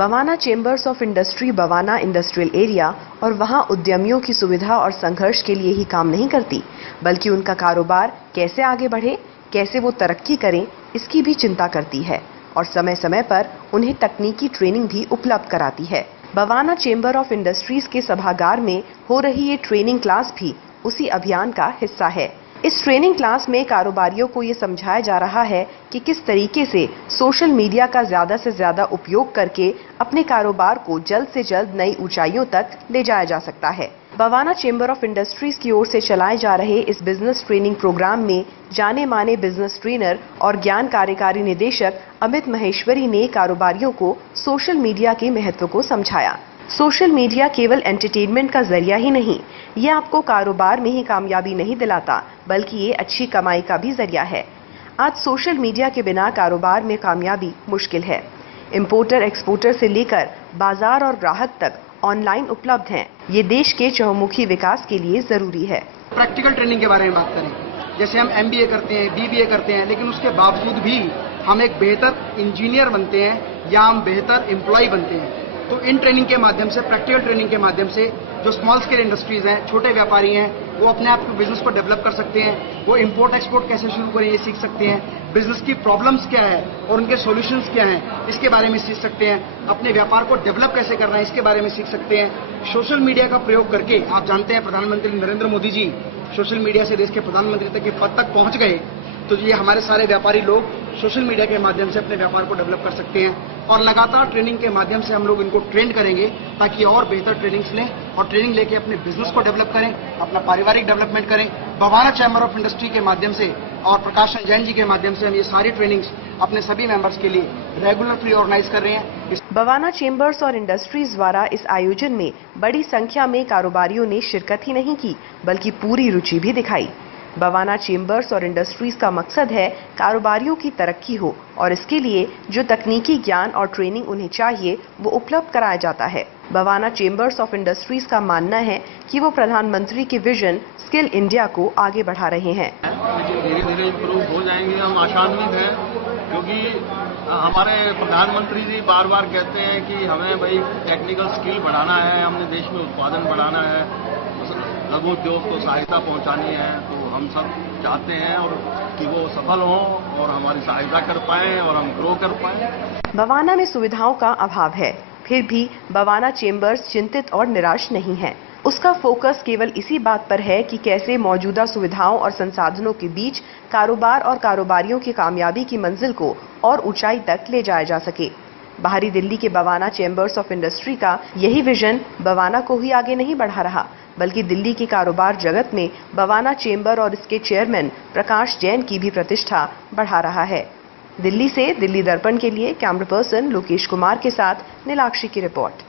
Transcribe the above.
Bawana chambers of industry Bawana industrial area और वहां उद्यमियों की सुविधा और संघर्ष के लिए ही काम नहीं करती, बल्कि उनका कारोबार कैसे आगे बढ़े, कैसे वो तरक्की करें, इसकी भी चिंता करती है और समय समय पर उन्हें तकनीकी ट्रेनिंग भी उपलब्ध कराती है। बवाना चेंबर ऑफ इंडस्ट्रीज के सभागार में हो रही ये ट्रेनिंग क्लास भी उसी अभियान का हिस्सा है। इस ट्रेनिंग क्लास में कारोबारियों को ये समझाया जा रहा है कि किस तरीके से सोशल मीडिया का ज्यादा से ज्यादा उपयोग करके अपने कारोबार को जल्द से जल्द नई ऊंचाइयों तक ले जाया जा सकता है। बवाना चेंबर ऑफ इंडस्ट्रीज की ओर से चलाए जा रहे इस बिजनेस ट्रेनिंग प्रोग्राम में जाने माने बिजनेस ट्रेनर और ज्ञान कार्यकारी निदेशक अमित महेश्वरी ने कारोबारियों को सोशल मीडिया के महत्व को समझाया। सोशल मीडिया केवल एंटरटेनमेंट का जरिया ही नहीं, ये आपको कारोबार में ही कामयाबी नहीं दिलाता, बल्कि ये अच्छी कमाई का भी जरिया है। आज सोशल मीडिया के बिना कारोबार में कामयाबी मुश्किल है। इंपोर्टर एक्सपोर्टर से लेकर बाजार और ग्राहक तक ऑनलाइन उपलब्ध हैं। ये देश के चहुमुखी विकास के लिए जरूरी है। प्रैक्टिकल ट्रेनिंग के बारे में बात करें, जैसे हम MBA करते हैं, BBA करते हैं, लेकिन उसके बावजूद भी हम एक बेहतर इंजीनियर बनते हैं या हम बेहतर एम्प्लॉय बनते हैं। तो इन ट्रेनिंग के माध्यम से, प्रैक्टिकल ट्रेनिंग के माध्यम से जो स्मॉल स्केल इंडस्ट्रीज हैं, छोटे व्यापारी हैं, वो अपने आप को बिजनेस को डेवलप कर सकते हैं। वो इंपोर्ट एक्सपोर्ट कैसे शुरू करें ये सीख सकते हैं। बिजनेस की प्रॉब्लम्स क्या है और उनके सॉल्यूशंस क्या हैं इसके बारे में सीख सकते हैं। अपने व्यापार को डेवलप कैसे करना है इसके बारे में सीख सकते हैं। सोशल मीडिया का प्रयोग करके आप जानते हैं प्रधानमंत्री नरेंद्र मोदी जी सोशल मीडिया से देश के प्रधानमंत्री तक के पद तक पहुंच गए। तो ये हमारे सारे व्यापारी लोग सोशल मीडिया के माध्यम से अपने व्यापार को डेवलप कर सकते हैं और लगातार ट्रेनिंग के माध्यम से हम लोग इनको ट्रेन करेंगे ताकि और बेहतर ट्रेनिंग्स लें और ट्रेनिंग लेके अपने बिजनेस को डेवलप करें, अपना पारिवारिक डेवलपमेंट करें। बवाना चैम्बर ऑफ इंडस्ट्री के माध्यम से और प्रकाश जैन जी के माध्यम से हम ये सारी ट्रेनिंग्स अपने सभी मेंबर्स के लिए रेगुलर फ्री ऑर्गेनाइज कर रहे हैं। बवाना चेंबर्स और इंडस्ट्रीज द्वारा इस आयोजन में बड़ी संख्या में कारोबारियों ने शिरकत ही नहीं की, बल्कि पूरी रुचि भी दिखाई। बवाना चेंबर्स और इंडस्ट्रीज का मकसद है कारोबारियों की तरक्की हो और इसके लिए जो तकनीकी ज्ञान और ट्रेनिंग उन्हें चाहिए वो उपलब्ध कराया जाता है। बवाना चेंबर्स ऑफ इंडस्ट्रीज का मानना है कि वो प्रधानमंत्री के विजन स्किल इंडिया को आगे बढ़ा रहे हैं। धीरे धीरे इम्प्रूव हो जाएंगे, हम आशान्वित हैं, क्योंकि हमारे प्रधानमंत्री जी बार बार कहते हैं कि हमें भाई टेक्निकल स्किल बढ़ाना है, हमने देश में उत्पादन बढ़ाना है, लघु उद्योग को सहायता पहुंचानी है। तो हम सब चाहते हैं और कि वो सफल हों और हमारी सहायता कर पाएं और हम ग्रो कर पाएं। बवाना में सुविधाओं का अभाव है, फिर भी बवाना चेंबर्स चिंतित और निराश नहीं है। उसका फोकस केवल इसी बात पर है कि कैसे मौजूदा सुविधाओं और संसाधनों के बीच कारोबार और कारोबारियों की कामयाबी की मंजिल को और ऊंचाई तक ले जाया जा सके। बाहरी दिल्ली के बवाना चेंबर्स ऑफ इंडस्ट्री का यही विजन बवाना को ही आगे नहीं बढ़ा रहा, बल्कि दिल्ली के कारोबार जगत में बवाना चेंबर और इसके चेयरमैन प्रकाश जैन की भी प्रतिष्ठा बढ़ा रहा है। दिल्ली से दिल्ली दर्पण के लिए कैमरा पर्सन लोकेश कुमार के साथ नीलाक्षी की रिपोर्ट।